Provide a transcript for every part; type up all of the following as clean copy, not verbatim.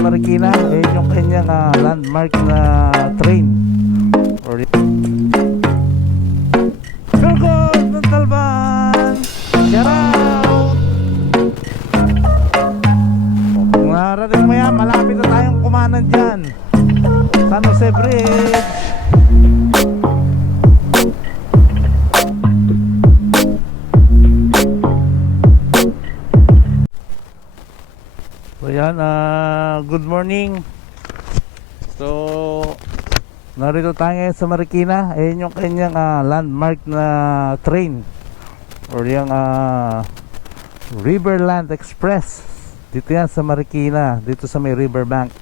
Marikina. Ayan yung kanyang landmark na train. Surgol ng Talban! Shout out! Kung narating mo yan, malapit na tayong kumanan dyan. San Jose Bridge. So yan, good morning. So narito tayo ngayon sa Marikina. Ayan yung kanyang landmark na train, or yung Riverland Express. Dito yan sa Marikina, dito sa may riverbank.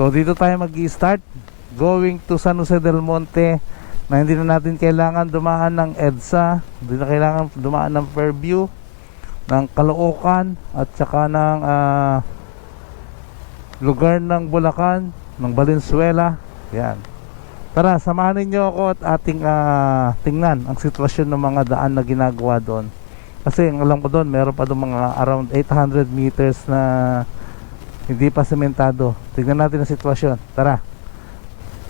So dito tayo mag-i-start going to San Jose del Monte, na hindi na natin kailangan dumaan ng EDSA, hindi na kailangan dumaan ng Fairview, ng Caloocan, at saka ng lugar ng Bulacan, ng Valenzuela. Yan. Tara, samahan niyo ako at ating tingnan ang sitwasyon ng mga daan na ginagawa doon. Kasi ang alam ko doon, meron pa doon mga around 800 meters na hindi pa sementado. Tingnan natin ang sitwasyon. Tara.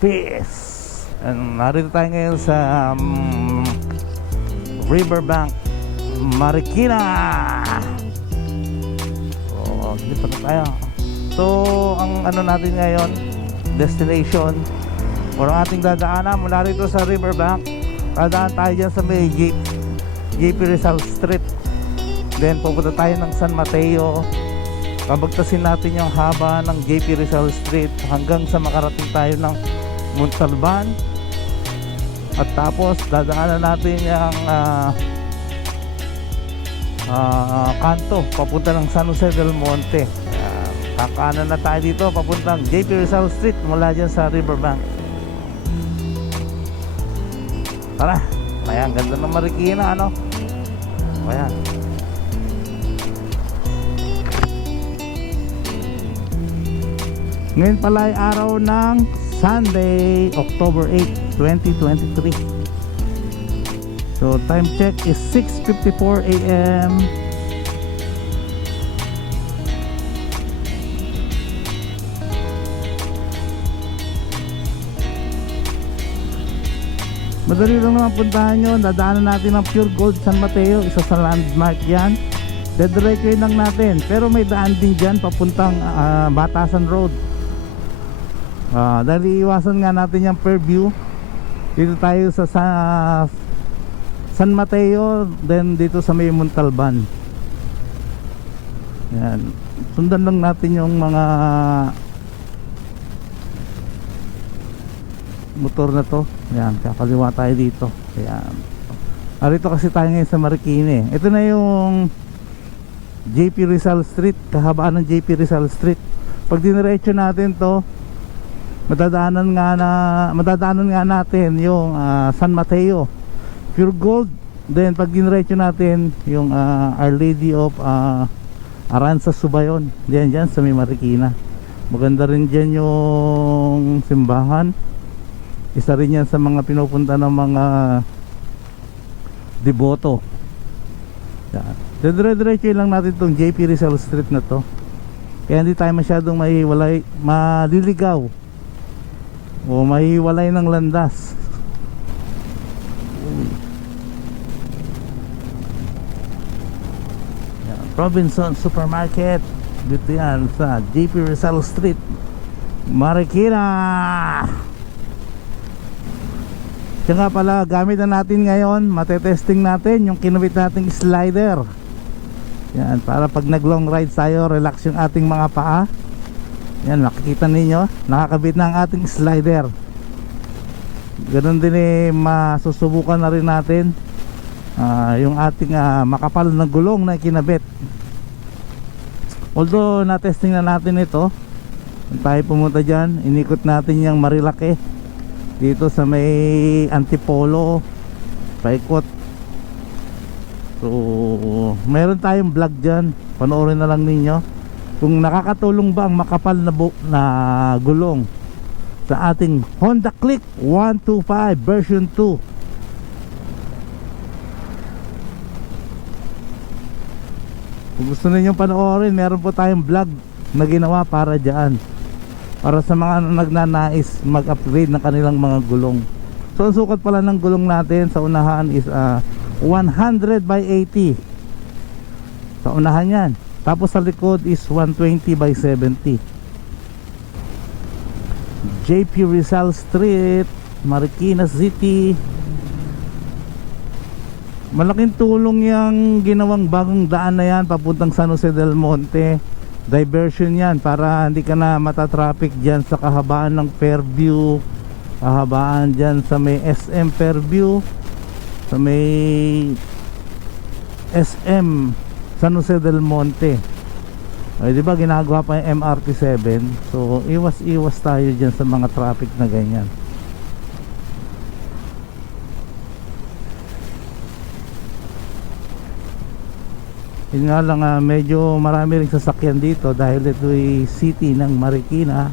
Peace! And narito tayo ngayon sa Riverbank, Marikina. So, dito na tayo. So, ang ano natin ngayon, destination, or ang ating dadaanan mula rito sa Riverbank, dadaan tayo dyan sa may JP Rizal Street. Then pupunta tayo ng San Mateo, kabagtasin natin yung haba ng JP Rizal Street hanggang sa makarating tayo ng Montalban. At tapos dadaanan natin yung kanto papunta ng San Jose del Monte. Kakanan na tayo dito papuntang JP Rizal Street mula dyan sa Riverbank. Tara, ayan, ganda ng Marikina, ano? Ayan. Ngayon pala ay araw ng Sunday, October 8, 2023. So time check is 6:54 AM. Madali lang naman puntahan nyo. Dadaanan natin ang Pure Gold San Mateo, isa sa landmark yan. Dediretso lang natin, pero may daan din dyan papuntang Batasan Road. Dahil iwasan nga natin yung Fairview. Dito tayo sa San Mateo, then dito sa may Montalban. Yan. Sundan lang natin yung mga motor na to. Ayan, kakaliwa tayo dito. Ayan. Arito kasi tayo ngayon sa Marikina. Ito na yung JP Rizal Street, kahabaan ng JP Rizal Street. Pag diniretso natin to, madadaanan nga natin yung San Mateo, Pure Gold. Then pag diniretso natin yung Our Lady of Aranza Subayon, dyan sa may Marikina. Maganda rin dyan yung simbahan. Isa rin yan sa mga pinupunta ng mga deboto. Dire-diretso lang natin itong JP Rizal Street na to. Kaya hindi tayo masyadong maliligaw o mahiwalay ng landas. Yan, Robinson Supermarket. Dito yan sa JP Rizal Street, Marikina. Kaya nga pala, gamit na natin ngayon, matetesting natin yung kinabit nating slider. Yan, para pag nag long ride tayo, relax yung ating mga paa. Yan, makikita ninyo, nakakabit na ang ating slider. Ganun din masusubukan na rin natin yung ating makapal na gulong na kinabit. Although na-testing na natin ito, tayo pumunta dyan, inikot natin yung Marilake dito sa may Antipolo, paikot. So meron tayong vlog dyan, panoorin na lang ninyo kung nakakatulong ba ang makapal na gulong sa ating Honda Click 125 version 2. Kung gusto niyo panoorin, meron po tayong vlog na ginawa para dyan, para sa mga nagnanais mag-upgrade ng kanilang mga gulong. So ang sukat pala ng gulong natin sa unahan is 100 by 80 sa unahan yan. Tapos sa likod is 120 by 70. JP Rizal Street, Marikina City. Malaking tulong yung ginawang bagong daan na yan papuntang San Jose del Monte. Diversion yan para hindi ka na matatraffic dyan sa kahabaan ng Fairview, kahabaan dyan sa may SM Fairview, sa may SM San Jose del Monte. Ay, di ba ginagawa pa yung MRT7? So iwas tayo dyan sa mga traffic na ganyan. Yun nga lang, medyo marami ring sasakyan dito dahil ito ay city ng Marikina.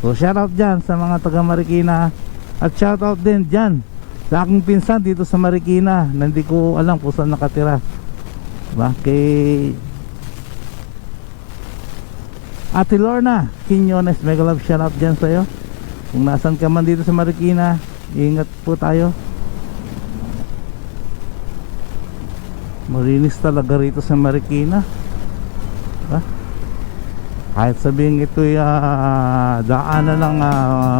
So shoutout dyan sa mga taga Marikina. At shoutout din dyan sa aking pinsan dito sa Marikina na hindi ko alam kung saan nakatira, diba? Kay Ate Lorna Quinones, mega love shoutout dyan sa'yo. Kung nasan ka man dito sa Marikina, ingat po tayo. Malinis talaga rito sa Marikina, diba? Kahit sabihin ito'y daanan ng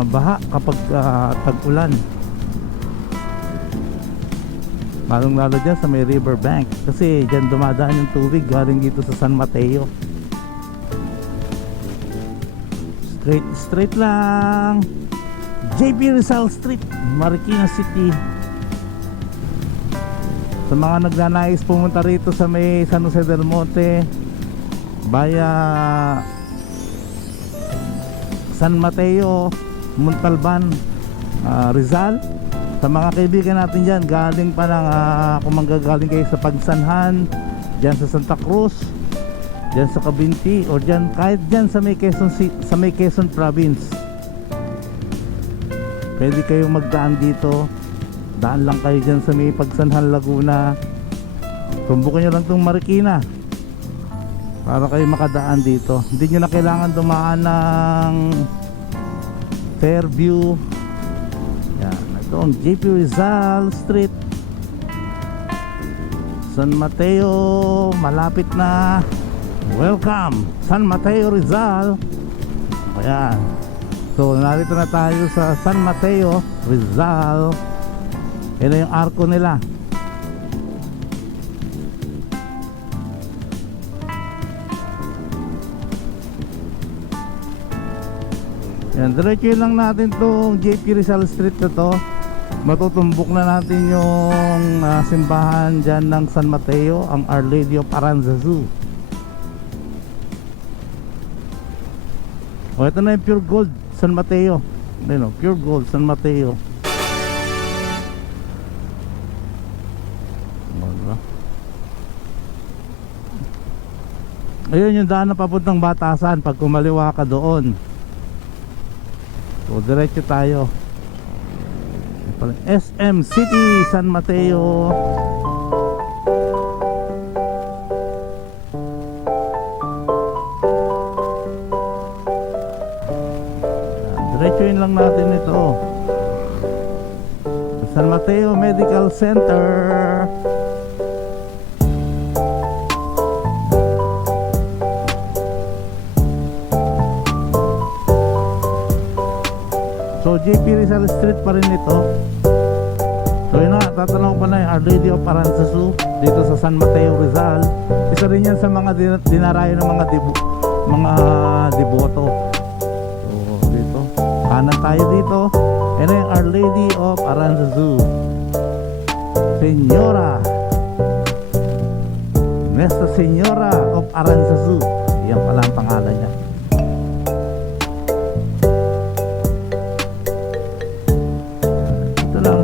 baha kapag tag-ulan, lalong lalo dyan sa may riverbank, kasi dyan dumadaan yung tubig galing dito sa San Mateo. Straight lang, JP Rizal Street, Marikina City. Sa mga nagnanais pumunta rito sa may San Jose del Monte via San Mateo, Montalban, Rizal, sa mga kaibigan natin dyan galing pa ng kung manggagaling kayo sa Pagsanhan, dyan sa Santa Cruz, dyan sa Cabinti, o dyan kahit dyan sa may Quezon Province, pwede kayong magdaan dito. Daan lang kayo dyan sa may Pagsanhan, Laguna. Tumbukan nyo lang itong Marikina para kayo makadaan dito. Hindi nyo na kailangan dumaan ng Fairview. Yan, ito ang JP Rizal Street, San Mateo, malapit na. Welcome San Mateo, Rizal. Ayan, so narito na tayo sa San Mateo, Rizal. Yan na yung arko nila. Yan, diretso lang natin tong JP Rizal Street na to. Matutumbok na natin yung simbahan dyan ng San Mateo, ang Our Lady of Aranzazu. O, ito na yung Pure Gold San Mateo. Ayun, Pure Gold San Mateo. Ayun yung daan na papuntang Batasan pag kumaliwa ka doon. So diretso tayo. SM City, San Mateo. Diretsuin lang natin ito. San Mateo Medical Center. So JP Rizal Street pa rin ito. So yun na, tatanong ko na yung Our Lady of Aranzazu dito sa San Mateo, Rizal. Isa rin yan sa mga dinarayo ng mga deboto. So dito, kanan tayo dito. Yan yung Our Lady of Aranzazu, Senyora, Nuestra Senyora of Aranzazu. Yan pala ang pangalan niya.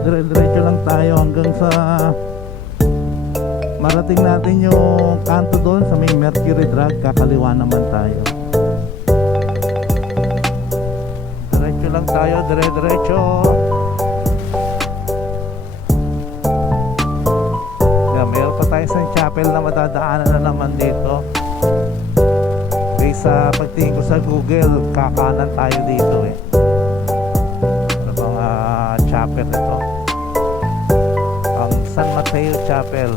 Diretso lang tayo hanggang sa marating natin yung kanto doon sa may Mercury Drug. Kakaliwa naman tayo. Diretso lang tayo, diretso. Mayroon pa tayo sa chapel na madadaanan na naman dito. Kaysa pagtingin sa Google, kakanan tayo dito eh. Ano bang chapel ito? Ang San Mateo Chapel,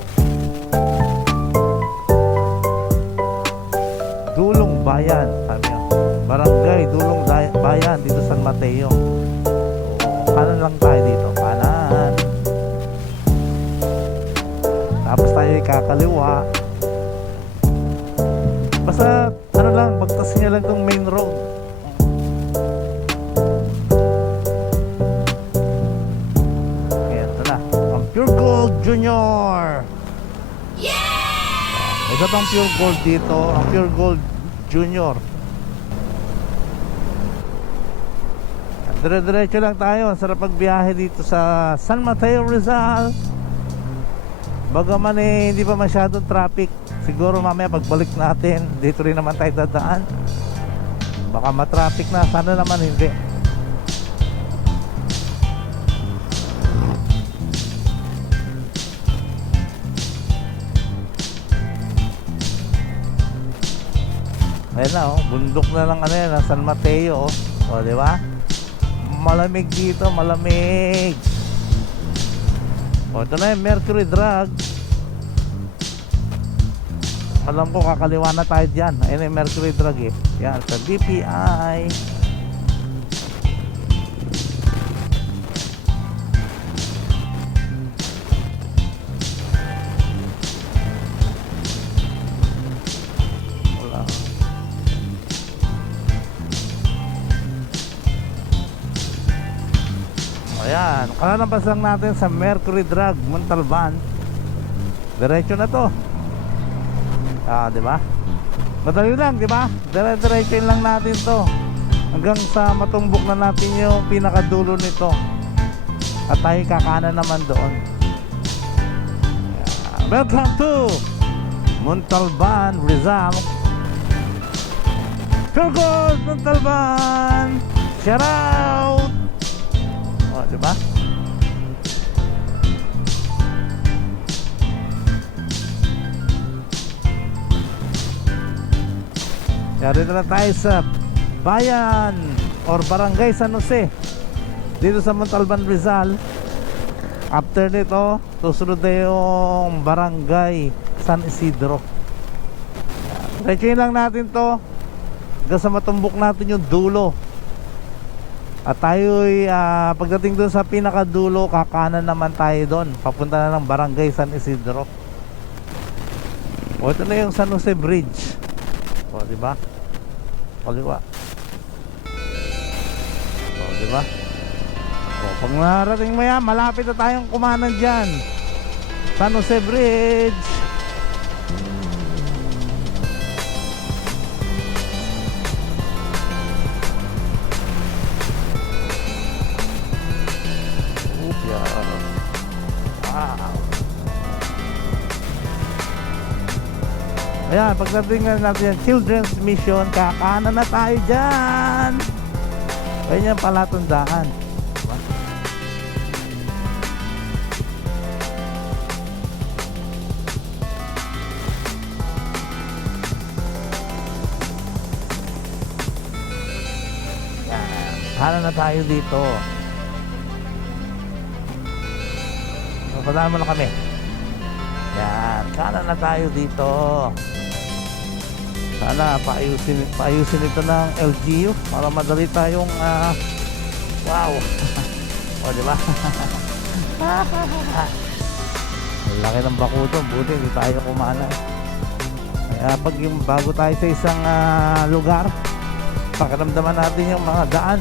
Dulong Bayan, sabi nyo. Barangay Dulong Bayan dito San Mateo. So, kanan lang tayo dito, kanan. Tapos tayo kakaliwa. Basta ano lang, bagtas niya lang tong main road. Ayan, ito na ang Pure Gold Junior. Yeah! Ito pang Pure Gold dito, ang Pure Gold Junior. Dire-diretso lang tayo. Ang sarap pagbiyahe dito sa San Mateo, Rizal. Bagaman eh, hindi pa masyadong traffic. Siguro mamaya pagbalik natin, dito rin naman tayo dadaan. Baka matraffic na, sana naman hindi. Ayan na oh, bundok na lang ano yan, San Mateo oh. O, di ba? Malamig dito, malamig. O, ito na yung Mercury Drug. Alam ko kakaliwa na tayo dyan. Ayun yung Mercury Drug eh. Yan, sa DPI. Wala. Ayan, kalalabas lang natin sa Mercury Drug, Montalban. Diretso na to. Di ba? Madali lang, di ba? Dire-diretso lang natin to hanggang sa matumbok na natin yung pinakadulo nito. At tayo kakanan naman doon. Welcome to Montalban, Rizal. Pure Gold Montalban. Shout out. O, di ba? Dito na tayo sa bayan or barangay San Jose dito sa Montalban, Rizal. After nito, susunod na yung barangay San Isidro. Diretsuhin lang natin to hanggang sa matumbok natin yung dulo. At tayo'y pagdating doon sa pinakadulo, kakanan naman tayo doon. Papunta na ng barangay San Isidro. O, ito na yung San Jose Bridge. O, di ba? Kaliwa. O, di ba? O, pag narating mo yan, malapit na tayong kumanan dyan. San Jose Bridge. Wow. Ayan, pagdating natin yung Children's Mission, kakanan na tayo dyan. Ayan yung palatandaan. Diba? Ayan, kanan na tayo dito. Padaan mo na kami. Yan, kanan na tayo dito. Sana paayusin ito ng LGU para madali tayong wow. O, di ba? Laki ng bakuto, buti hindi tayo kumana. Kaya pag yung bago tayo sa isang lugar, pakiramdaman natin yung mga daan.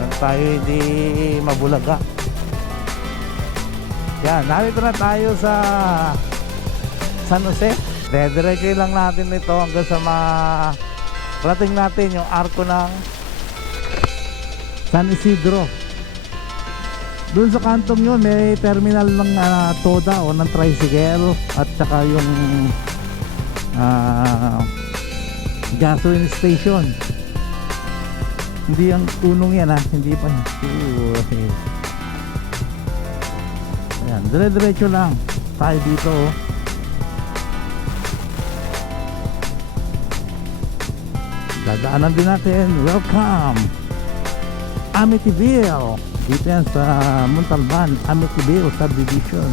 Nang tayo hindi mabulaga. Yan, narito na tayo sa San Jose. Diretso lang natin ito hanggang sa rating natin yung arko ng San Isidro. Doon sa kantong yun may terminal ng Toda o ng tricycle at saka yung gasoline station. Hindi ang tunong yan hindi pa. Okay. Ayan, dire-diretso lang tayo dito dadaanan din natin. Welcome Amityville. Dito yan sa Montalban, Amityville subdivision.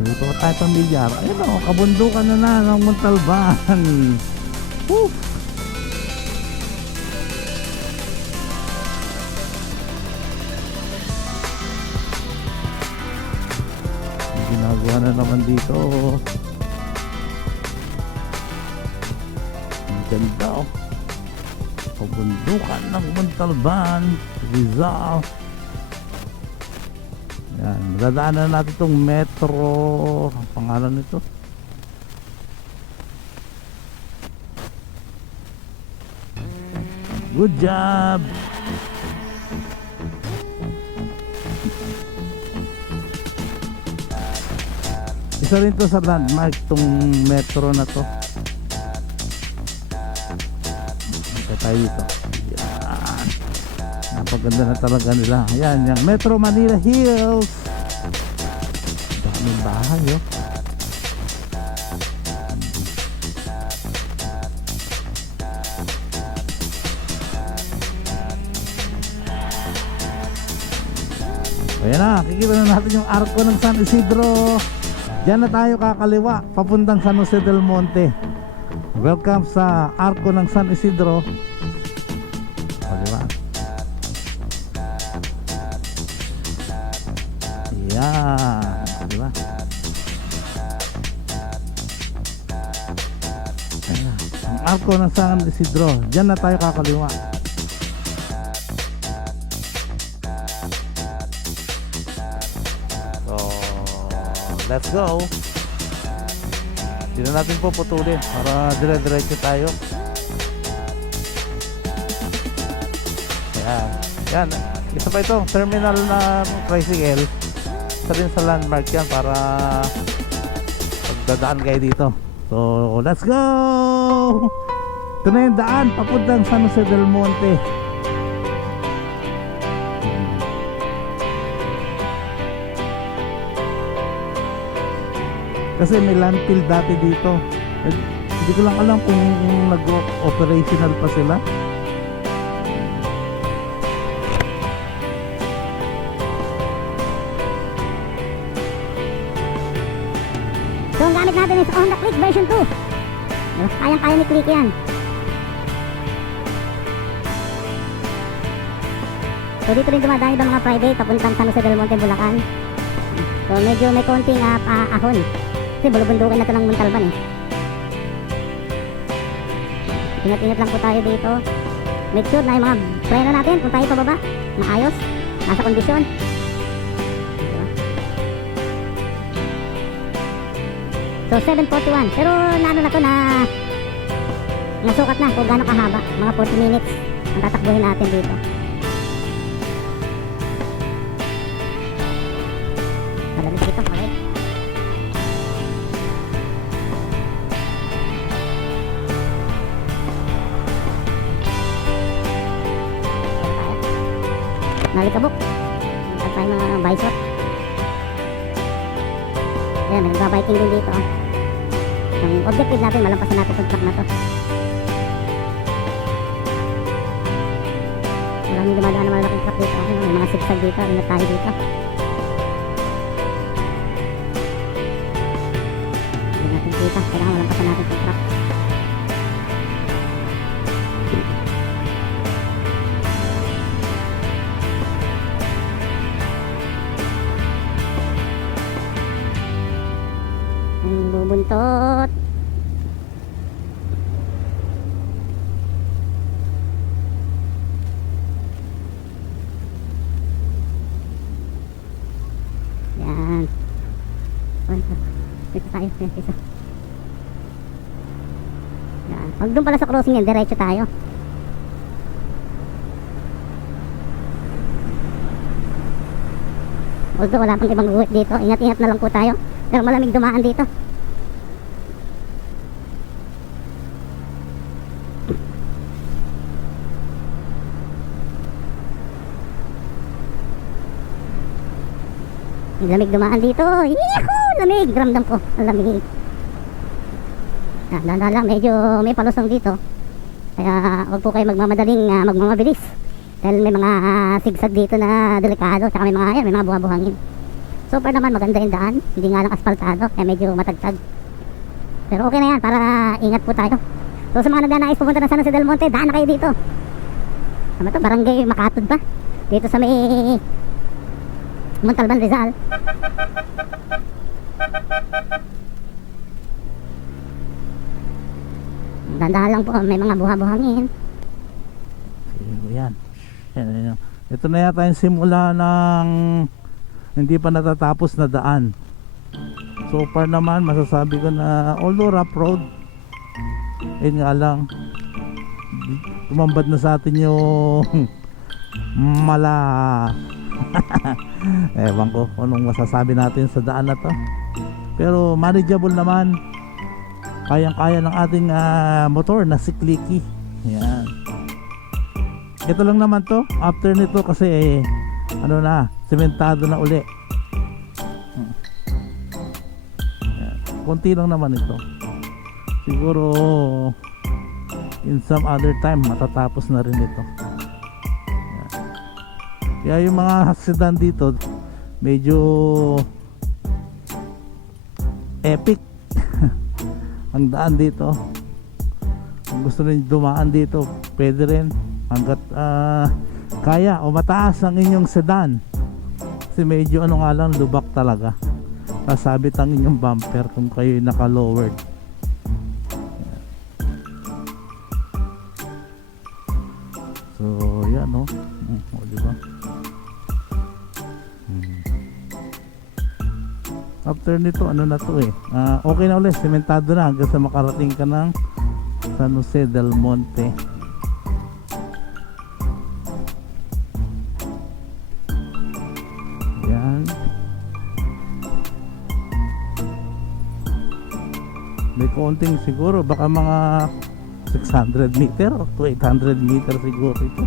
Dito ko tayo pamilyar. Ayun o, kabundukan na ng Montalban. Woo! Ginagawa na naman dito. Ang ganda o. Kabundukan ng Montalban, Rizal. Yan, dadaanan natin itong metro. Ang pangalan nito, good job. Isa rin to sa landmark itong metro na to. Ito tayo dito. Yan, napaganda na talaga nila. Ayan, yung Metro Manila Hills. Daming bahay oh. Ayan na, kikita na natin yung arko ng San Isidro. Diyan na tayo kakaliwa, papuntang San Jose del Monte. Welcome sa arko ng San Isidro. Kaliwa. Yan, diba? Ayan, ang arko ng San Isidro. Diyan na tayo kakaliwa. So, let's go. Hindi na natin puputulin para dire-diretso tayo. Ayan, yan. Isa pa itong terminal na tricycle. Isa rin sa landmark yan para pagdadaan kayo dito. So let's go. Ito na yung daan papuntang San Jose del Monte. Kasi may landfill dati dito. Hindi ko lang alam kung nag-operational pa sila. So ang gamit natin is Honda Click version 2. Kayang-kaya ni Click yan. So dito rin dumadaan yung mga private papuntang San Jose del Monte, Bulacan. So medyo may konting ahon. Kasi bulubundukin na ito ng Montalban eh. Ingat-ingat lang po tayo dito. Make sure na yung mga preno natin kung tayo pababa, maayos, nasa kondisyon. So 7:41. Pero naano na to na nasukat na kung gaano kahaba. Mga 40 minutes ang tatakbuhin natin dito. Malamig dito, okay. Nalikabok. At tayo mga visor. Ayan, nagbabiking din dito. Ang objective natin, malampasan natin itong truck na to. Maraming dumadaan na malaking truck dito. May mga sigsag dito, ingat tayo dito. Hindi natin kita, kailangan malampasan natin itong truck. Bubuntot. Yan. Dito tayo. Dito. Yan. Pag doon pala sa crossing yan, diretso tayo. Although wala pang ibang guhit dito, ingat-ingat na lang po tayo. Pero malamig dumaan dito. Ang lamig dumaan dito. Yehoo! Lamig! Ramdam ko. Ang lamig. Dahan lang. Medyo may palusong dito. Kaya huwag po kayo magmamadaling magmamabilis. Dahil may mga sigsag dito na delikado. Tsaka may mga buha-buhangin. So far naman maganda yung daan. Hindi nga lang asfaltado. Kaya medyo matagtag. Pero okay na yan. Para ingat po tayo. So sa mga nagnanais pupunta na San Jose del Monte, daan na kayo dito. Ano to? Barangay Makatod ba? Dito sa may Montalban, Rizal. Dandahan lang po, may mga buha-buhangin. Yan. Yan. Ito na yata yung simula ng hindi pa natatapos na daan. So far naman masasabi ko na although rough road, yun nga lang, tumambad na sa atin yung mala. Ewan ko kung anong masasabi natin sa daan na to, pero manageable naman. Kayang-kaya ng ating motor na si Clicky. Yan. Ito lang naman to after nito kasi ano na, sementado na uli. Yan. Konti lang naman ito. Siguro in some other time matatapos na rin ito. Yan. Kaya yung mga sedan dito medyo epic. Ang daan dito, kung gusto rin dumaan dito pwede rin hanggat kaya o mataas ang inyong sedan, kasi medyo ano nga lang, lubak talaga, kasabit ang inyong bumper kung kayo naka lowered. So yan no, o diba? After nito ano na to okay na ulit, sementado na hanggang sa makarating ka ng San Jose del Monte. Yan. May konting siguro, baka mga 600 meter o to 800 meter siguro ito.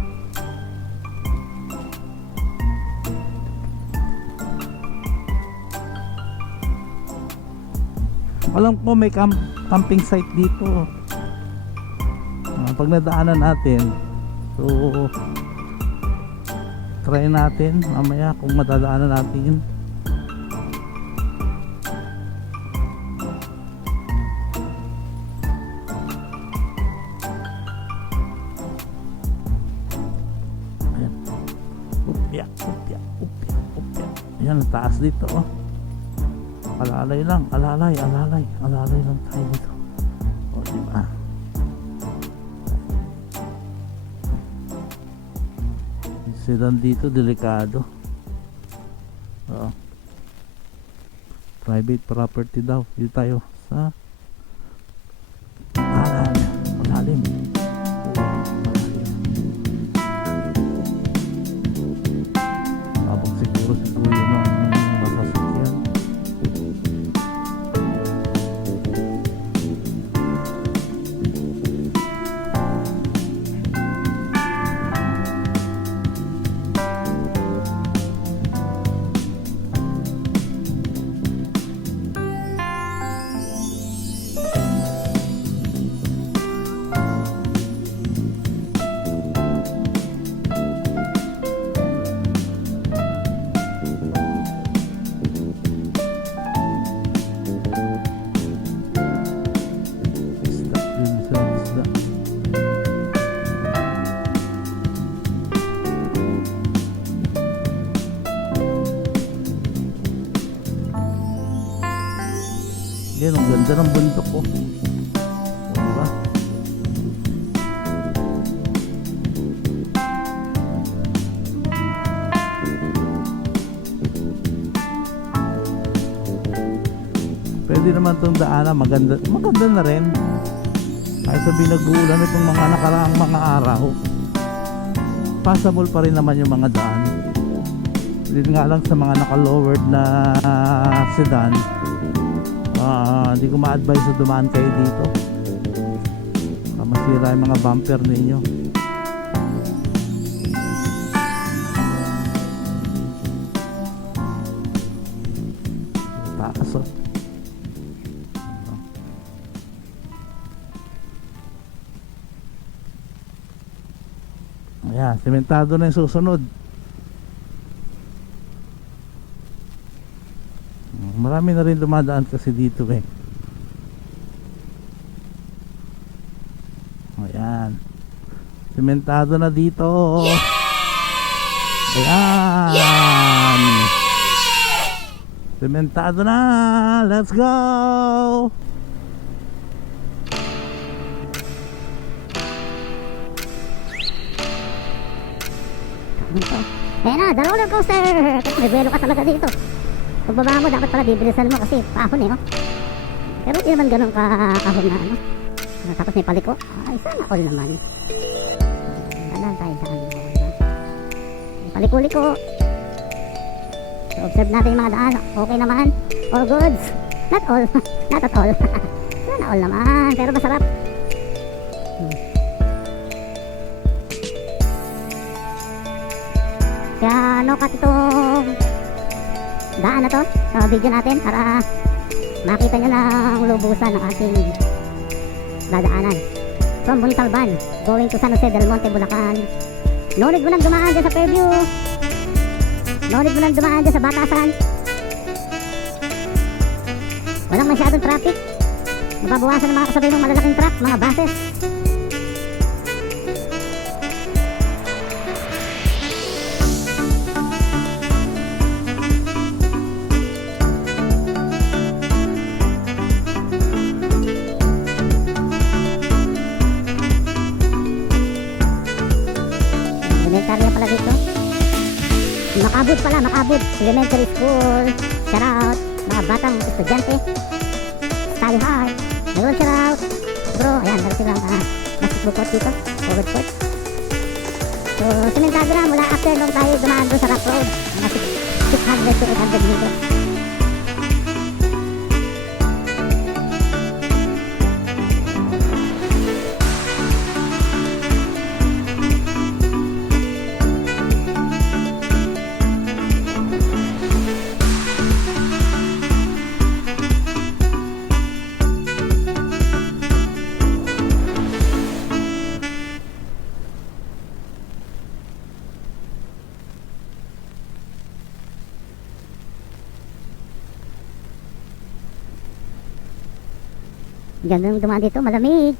Alam ko may camping site dito. Pag nadaanan natin, so try natin mamaya kung madadaanan natin. Ayan. Upya. Ayan, ang taas dito oh. Alalay lang tayo dito. O diba? Sedan dito delikado. Private property daw. Dito tayo sa malalim. Abot siguro yun ang masasakyan. Yan, ang ganda ng bundok ko. Diba? Pwede naman itong daanan, maganda na rin. Kahit sabi nag-uulan itong mga nakaraang mga araw, passable pa rin naman yung mga daan. Hindi nga lang sa mga naka-lowered na sedan, hindi ko ma-advise na dumaan kayo dito. Masira yung mga bumper ninyo. Ayan, sementado na yung susunod. Marami na rin dumadaan kasi dito eh. Ayan. Sementado na dito. Ayan. Sementado na. Let's go. Ayan na, the roller coaster. May buwelo ka talaga dito. Pagbaba mo, dapat pala bibilisan mo kasi paahon eh, oh. Pero hindi naman ganun kaahon na ano. Tapos may paliko. Ay, sana all naman. Dalan tayo dyan. May paliko-liko. So, observe natin yung mga daan. Okay naman. All goods. Not all. Not at all. Sana all naman. Pero masarap. Kaya no cut itong daan na to sa video natin para makita nyo ng lubusan ng ating dadaanan from Montalban going to San Jose del Monte, Bulacan. No need mo nang dumaan dyan sa Fairview, no need mo nang dumaan dyan sa Batasan. Walang masyadong traffic, mababawasan ng mga kasabay ng malalaking truck, mga buses. Elementary pala dito. Makabud pala, Makabud Elementary School. Shout out mga batang estudyante. Study hard. Nagawal shout out. Bro, ayan, meron silang basketball court dito. Forward court. So, sementado na mula after nung tayo dumaan doon sa rock road. Mga 600 to 800 meters. Ganda ng dumaan dito, malamig.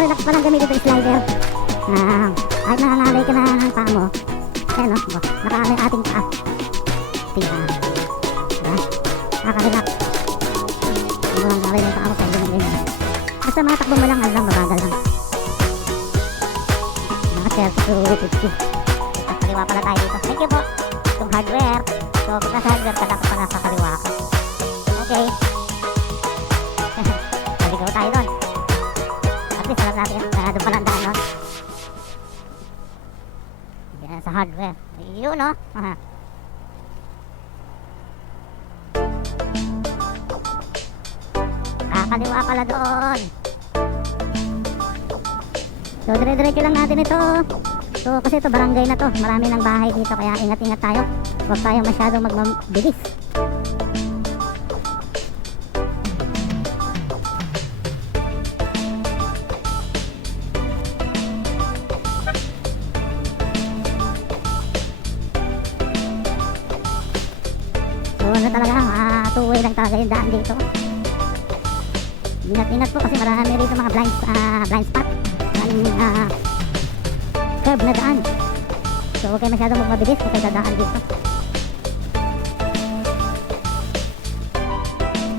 Relax pa lang gamitin yung slider. Kahit nangangalay ka na ng paa mo, ayan o, nakaano yung ating paa. Tingnan. Diba? Nakaka-relax. Hindi mo lang nalay ng paa mo, pwede na ganyan. Basta mga takbo mo lang, ano lang, mabagal lang. Mga 30 to 50. Sa kaliwa pala tayo dito. Thank you po. Itong hardware. So, kung nasa hardware ka, dapat pala sa kaliwa ka. Okay. Naligaw tayo doon. Alam natin doon pala ang daan nun. Yan sa hardware. Yun no. kaliwa pala doon. So dire-diretso lang natin ito. So kasi ito barangay na to, marami ng bahay dito, kaya ingat-ingat tayo. Huwag tayo masyadong magmabilis. So ano talaga, two-way lang talaga yung daan dito. Ingat-ingat po kasi marami rito mga blind spot. Maraming curve na daan. So huwag kayo masyadong magmabilis kung kayo dadaan dito.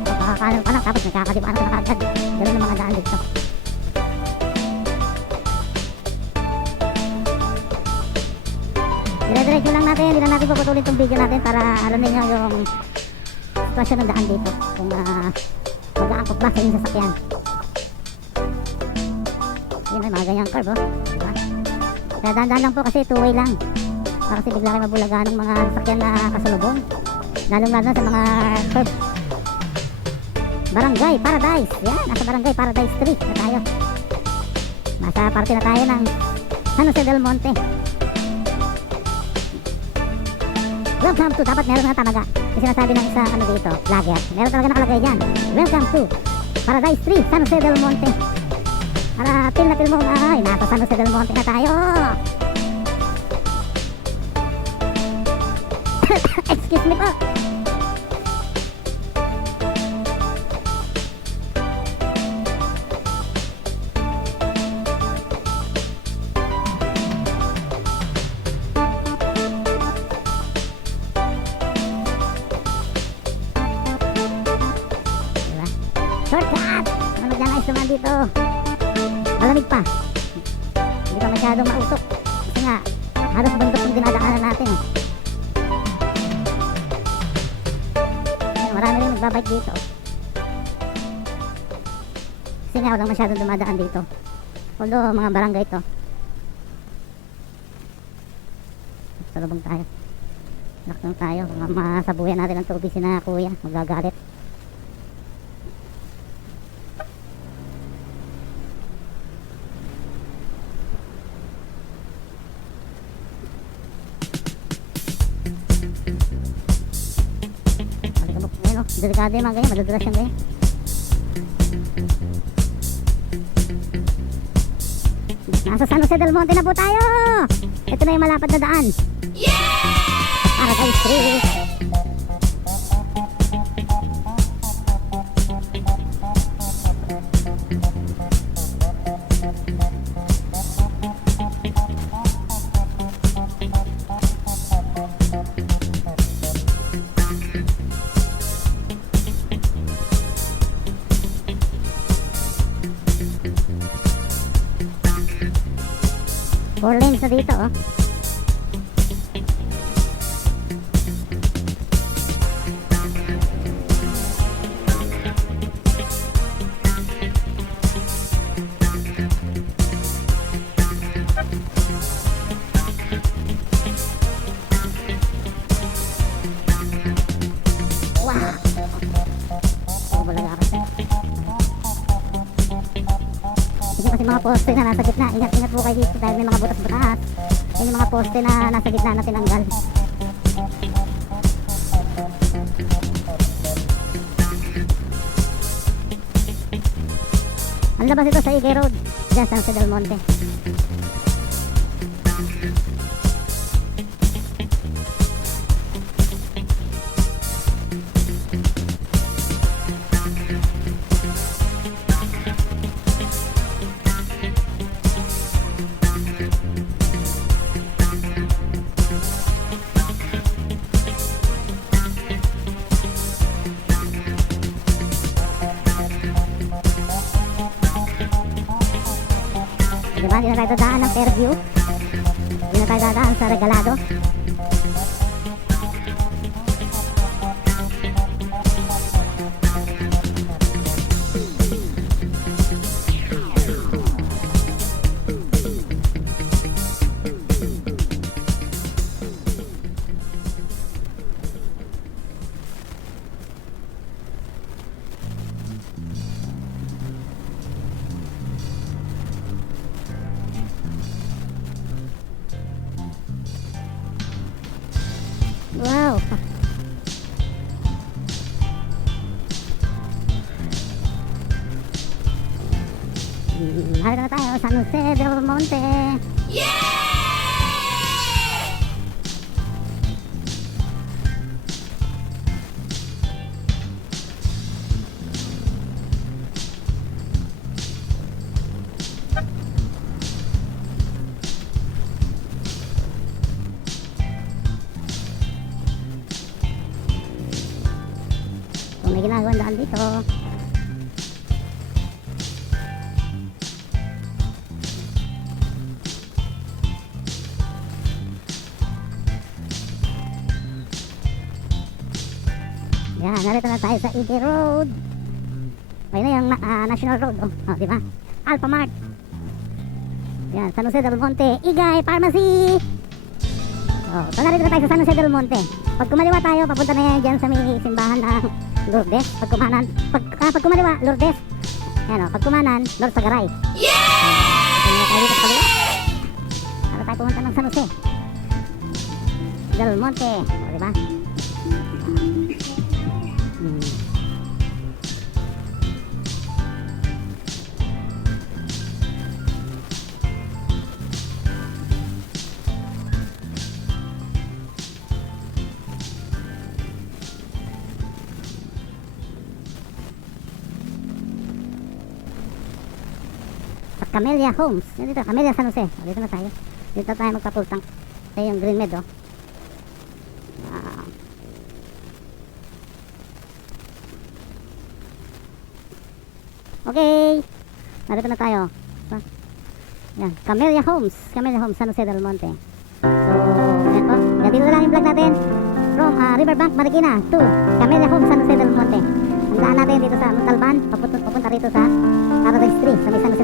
Makakanan ka lang tapos nagkakadibaan ka na kagad. Ganun ang mga daan dito. Dire-diretso lang natin, hindi lang natin puputulin itong video natin para alam niyo yung sitwasyon ng daan dito. Kung mag-aangkot ba sa inyong sasakyan. Yun, may mga ganyang curve, oh. Diba? Kaya dahan-dahan lang po kasi two-way lang. Para kasi bigla kayo mabulagan ng mga sasakyan na kasalubong. Lalong-lalo na sa mga curve. Barangay Paradise. Yan, nasa Barangay Paradise 3 na tayo. Nasa parte na tayo ng San Jose del Monte. Welcome to, dapat meron na talaga. Kasi sinasabi ng isa ano dito, vlogger. Meron talaga nakalagay dyan. Welcome to Paradise 3, San Jose del Monte. Para feel na feel mo, ay, nasa San Jose del Monte na tayo. Excuse me po. Diba? Shortcut! Ano dyan guys naman dito? Malamig pa. Hindi pa masyadong mausok. Kasi nga, halos bundok yung dinadaanan natin. Ayan, marami rin magbabike dito. Kasi nga, walang masyadong dumadaan dito. Although, mga barangay to. Salubong tayo. Laknong tayo. Masabuyan natin ang tubig si na kuya. Magagalit. Delikado yung mga ganyan, madudulas yung ganyan. Nasa San Jose del Monte na po tayo. Ito na yung malapad na daan. Paradise Street. Four lanes na dito, oh. Wow! Oh, balaga kasi. Kasi mga poste na nasa gitna, ingat-ingat po kayo dito dahil may mga butas-butas. Yan yung mga poste na nasa gitna na tinanggal. Ang labas ito sa Ige Road, dyan sa San Jose del Monte. Diba? Di na tayo dadaan ng Fairview. Di na tayo dadaan sa Regalado. Harito na tayo, San Jose del Monte. So, may ginagawang daan dito. Yan, narito na tayo sa ED Road. Ayun na yung National Road, oh, di ba? Alphamart. Yan, San Jose del Monte, Igay Pharmacy. Oh, so narito na tayo sa San Jose del Monte. Pag kumaliwa tayo, papunta na yan dyan sa may simbahan ng Lourdes. Pag kumaliwa, Lourdes. Yan, oh, pag kumanan, Lord Sagaray. Yan, na tayo dito sa kaliwa. Para tayo pumunta ng San Jose del Monte, oh, di ba? Camellia Homes. Yan dito, Camellia San Jose. O, dito na tayo. Dito tayo magpapultang. Ito yung Green Med, oh. Okay. Narito na tayo. Yan, Camellia Homes. Camellia Homes, San Jose del Monte. So, yan po. Yan, dito na lang yung vlog natin. From Riverbank, Marikina to Camellia Homes, San Jose del Monte. Ang daan natin dito sa Montalban. Papunta rito sa Paradise Tree, sa may San Jose